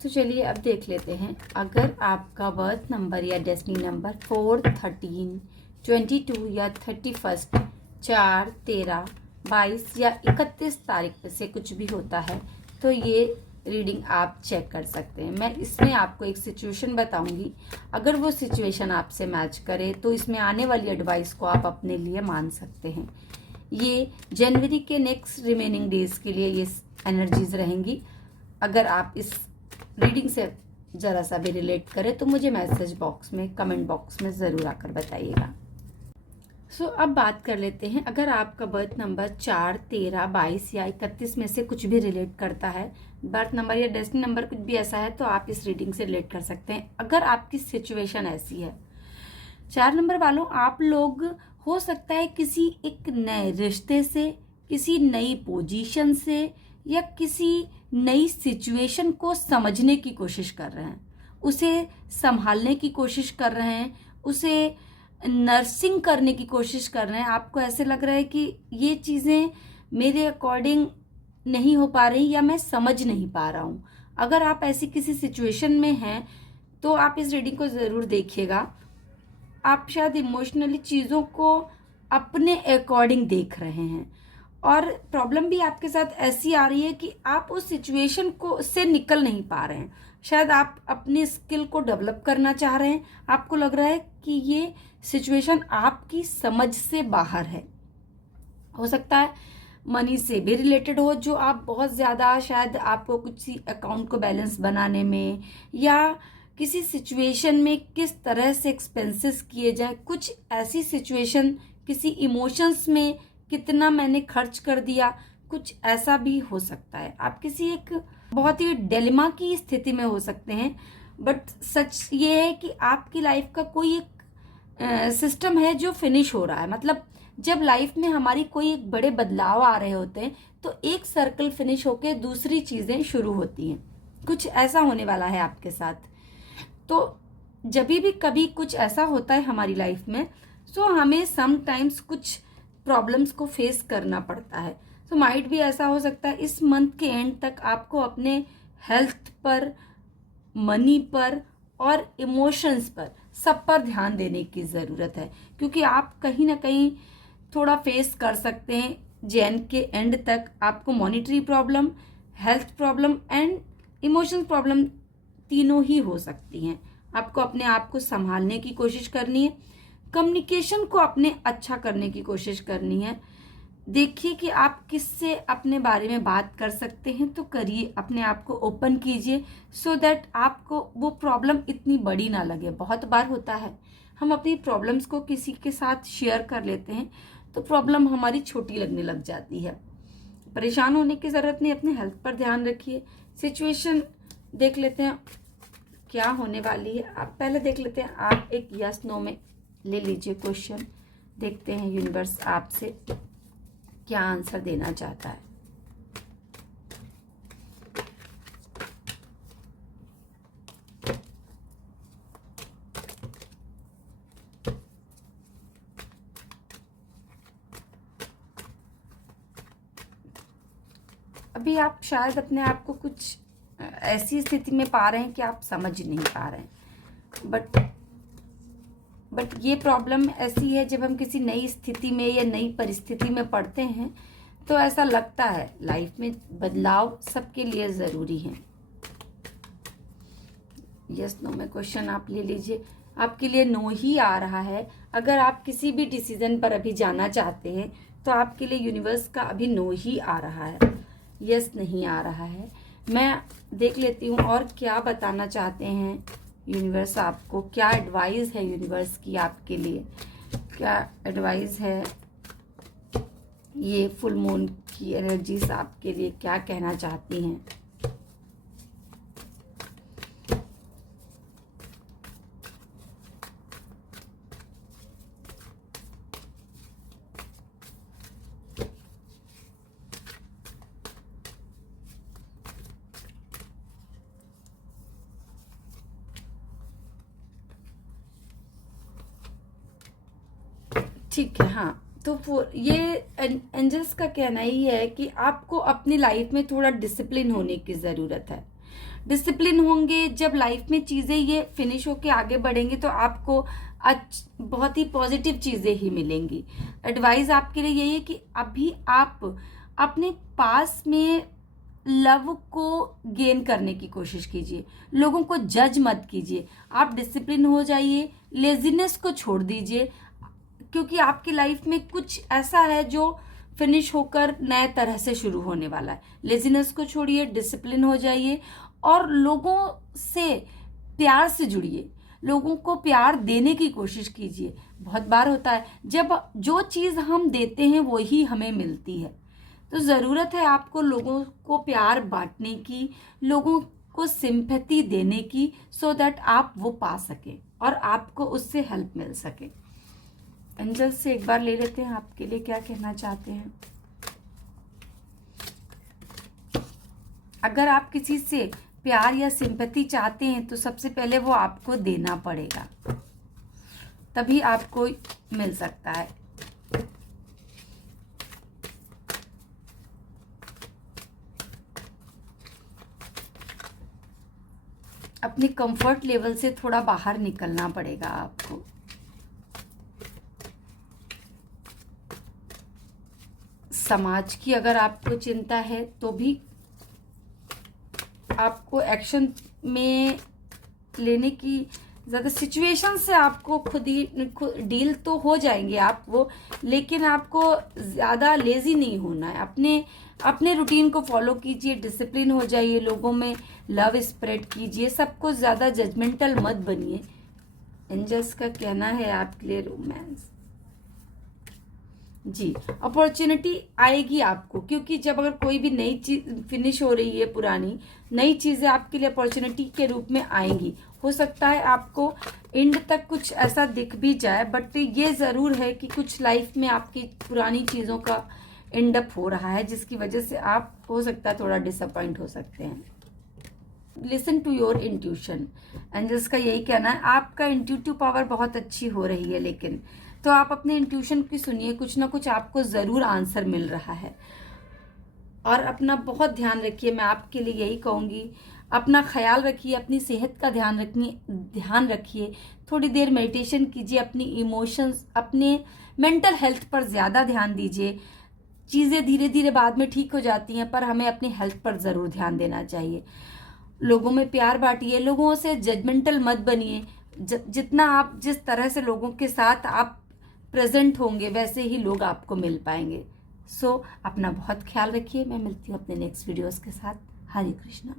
तो चलिए अब देख लेते हैं, अगर आपका बर्थ नंबर या डेस्टिनी नंबर 4, 13, 22 या 31, 4, 13, 22 या 31 तारीख में से कुछ भी होता है तो ये रीडिंग आप चेक कर सकते हैं। मैं इसमें आपको एक सिचुएशन बताऊंगी, अगर वो सिचुएशन आपसे मैच करे तो इसमें आने वाली एडवाइस को आप अपने लिए मान सकते हैं। ये जनवरी के नेक्स्ट रिमेनिंग डेज के लिए ये एनर्जीज रहेंगी। अगर आप इस रीडिंग से ज़रा सा भी रिलेट करें तो मुझे मैसेज बॉक्स में, कमेंट बॉक्स में ज़रूर आकर बताइएगा। अब बात कर लेते हैं, अगर आपका बर्थ नंबर 4, 13, 22 या 31 में से कुछ भी रिलेट करता है, बर्थ नंबर या डेस्टिनी नंबर कुछ भी ऐसा है तो आप इस रीडिंग से रिलेट कर सकते हैं। अगर आपकी सिचुएशन ऐसी है, 4 नंबर वालों, आप लोग हो सकता है किसी एक नए रिश्ते से, किसी नई पोजीशन से या किसी नई सिचुएशन को समझने की कोशिश कर रहे हैं, उसे संभालने की कोशिश कर रहे हैं, उसे नर्सिंग करने की कोशिश कर रहे हैं। आपको ऐसे लग रहा है कि ये चीज़ें मेरे अकॉर्डिंग नहीं हो पा रही या मैं समझ नहीं पा रहा हूँ। अगर आप ऐसी किसी सिचुएशन में हैं तो आप इस रीडिंग को ज़रूर देखिएगा। आप शायद इमोशनली चीज़ों को अपने अकॉर्डिंग देख रहे हैं और प्रॉब्लम भी आपके साथ ऐसी आ रही है कि आप उस सिचुएशन को से निकल नहीं पा रहे हैं। शायद आप अपनी स्किल को डेवलप करना चाह रहे हैं, आपको लग रहा है कि ये सिचुएशन आपकी समझ से बाहर है। हो सकता है मनी से भी रिलेटेड हो, जो आप बहुत ज़्यादा शायद आपको कुछ अकाउंट को बैलेंस बनाने में या किसी सिचुएशन में किस तरह से एक्सपेंसेस किए जाए, कुछ ऐसी सिचुएशन, किसी इमोशंस में कितना मैंने खर्च कर दिया, कुछ ऐसा भी हो सकता है। आप किसी एक बहुत ही डिलेमा की स्थिति में हो सकते हैं। बट सच ये है कि आपकी लाइफ का कोई एक सिस्टम है जो फिनिश हो रहा है। मतलब जब लाइफ में हमारी कोई एक बड़े बदलाव आ रहे होते हैं तो एक सर्कल फिनिश होकर दूसरी चीज़ें शुरू होती हैं। कुछ ऐसा होने वाला है आपके साथ। तो जब भी कभी कुछ ऐसा होता है हमारी लाइफ में, सो हमें समटाइम्स कुछ प्रॉब्लम्स को फेस करना पड़ता है। तो माइट भी ऐसा हो सकता है इस मंथ के एंड तक आपको अपने हेल्थ पर, मनी पर और इमोशंस पर, सब पर ध्यान देने की ज़रूरत है, क्योंकि आप कहीं ना कहीं थोड़ा फेस कर सकते हैं जैन के एंड तक। आपको monetary problem, health problem and emotions problem तीनों ही हो सकती हैं। आपको अपने आप को संभालने की कोशिश करनी है, कम्युनिकेशन को अपने अच्छा करने की कोशिश करनी है। देखिए कि आप किससे अपने बारे में बात कर सकते हैं तो करिए, अपने आप को ओपन कीजिए, सो दैट आपको वो प्रॉब्लम इतनी बड़ी ना लगे। बहुत बार होता है हम अपनी प्रॉब्लम्स को किसी के साथ शेयर कर लेते हैं तो प्रॉब्लम हमारी छोटी लगने लग जाती है। परेशान होने की ज़रूरत नहीं, अपने हेल्थ पर ध्यान रखिए। सिचुएशन देख लेते हैं क्या होने वाली है। आप पहले देख लेते हैं, आप एक यस नो में ले लीजिए क्वेश्चन, देखते हैं यूनिवर्स आपसे क्या आंसर देना चाहता है। अभी आप शायद अपने आप को कुछ ऐसी स्थिति में पा रहे हैं कि आप समझ नहीं पा रहे हैं। बट ये प्रॉब्लम ऐसी है, जब हम किसी नई स्थिति में या नई परिस्थिति में पड़ते हैं तो ऐसा लगता है लाइफ में बदलाव सबके लिए ज़रूरी है। यस नो में क्वेश्चन आप ले लीजिए, आपके लिए नो ही आ रहा है। अगर आप किसी भी डिसीजन पर अभी जाना चाहते हैं तो आपके लिए यूनिवर्स का अभी नो ही आ रहा है, यस नहीं आ रहा है। मैं देख लेती हूँ और क्या बताना चाहते हैं यूनिवर्स आपको, क्या एडवाइस है यूनिवर्स की आपके लिए, क्या एडवाइस है। ये फुल मून की एनर्जीज आपके लिए क्या कहना चाहती हैं। ठीक है, हाँ। तो ये एंजल्स का कहना ही है कि आपको अपनी लाइफ में थोड़ा डिसिप्लिन होने की ज़रूरत है। डिसिप्लिन होंगे, जब लाइफ में चीज़ें ये फिनिश होके आगे बढ़ेंगे तो आपको बहुत ही पॉजिटिव चीज़ें ही मिलेंगी। एडवाइस आपके लिए यही है कि अभी आप अपने पास में लव को गेन करने की कोशिश कीजिए, लोगों को जज मत कीजिए, आप डिसिप्लिन हो जाइए, लेजीनेस को छोड़ दीजिए, क्योंकि आपकी लाइफ में कुछ ऐसा है जो फिनिश होकर नए तरह से शुरू होने वाला है। लेजीनेस को छोड़िए, डिसिप्लिन हो जाइए और लोगों से प्यार से जुड़िए, लोगों को प्यार देने की कोशिश कीजिए। बहुत बार होता है जब जो चीज़ हम देते हैं वही हमें मिलती है, तो ज़रूरत है आपको लोगों को प्यार बांटने की, लोगों को सिंपैथी देने की, सो दैट आप वो पा सकें और आपको उससे हेल्प मिल सके। एंजल से एक बार ले लेते हैं आपके लिए क्या कहना चाहते हैं। अगर आप किसी से प्यार या सिंपैथी चाहते हैं तो सबसे पहले वो आपको देना पड़ेगा, तभी आपको मिल सकता है। अपने कंफर्ट लेवल से थोड़ा बाहर निकलना पड़ेगा आपको। समाज की अगर आपको चिंता है तो भी आपको एक्शन में लेने की ज़्यादा सिचुएशन से आपको खुद डील तो हो जाएंगे आप वो, लेकिन आपको ज़्यादा लेज़ी नहीं होना है। अपने रूटीन को फॉलो कीजिए, डिसिप्लिन हो जाइए, लोगों में लव स्प्रेड कीजिए, सबको ज़्यादा जजमेंटल मत बनिए। एंजल्स का कहना है आपके लिए रोमांस जी, अपॉर्चुनिटी आएगी आपको, क्योंकि जब अगर कोई भी नई चीज फिनिश हो रही है, पुरानी नई चीज़ें आपके लिए अपॉर्चुनिटी के रूप में आएंगी। हो सकता है आपको एंड तक कुछ ऐसा दिख भी जाए, बट ये ज़रूर है कि कुछ लाइफ में आपकी पुरानी चीज़ों का एंड अप हो रहा है, जिसकी वजह से आप हो सकता है थोड़ा डिसअपॉइंट हो सकते हैं। Listen to your intuition, angels का यही कहना है। आपका इंट्यूटिव पावर बहुत अच्छी हो रही है, लेकिन तो आप अपने इंट्यूशन की सुनिए, कुछ ना कुछ आपको ज़रूर आंसर मिल रहा है। और अपना बहुत ध्यान रखिए, मैं आपके लिए यही कहूँगी, अपना ख्याल रखिए, अपनी सेहत का ध्यान रखिए, थोड़ी देर मेडिटेशन कीजिए, अपनी इमोशंस, अपने मेंटल हेल्थ पर ज़्यादा ध्यान दीजिए। चीज़ें धीरे धीरे बाद में ठीक हो जाती हैं, पर हमें अपनी हेल्थ पर ज़रूर ध्यान देना चाहिए। लोगों में प्यार बांटिए, लोगों से जजमेंटल मत बनिए। जितना आप जिस तरह से लोगों के साथ आप प्रेजेंट होंगे वैसे ही लोग आपको मिल पाएंगे। सो अपना बहुत ख्याल रखिए। मैं मिलती हूँ अपने नेक्स्ट वीडियोस के साथ। हरे कृष्णा।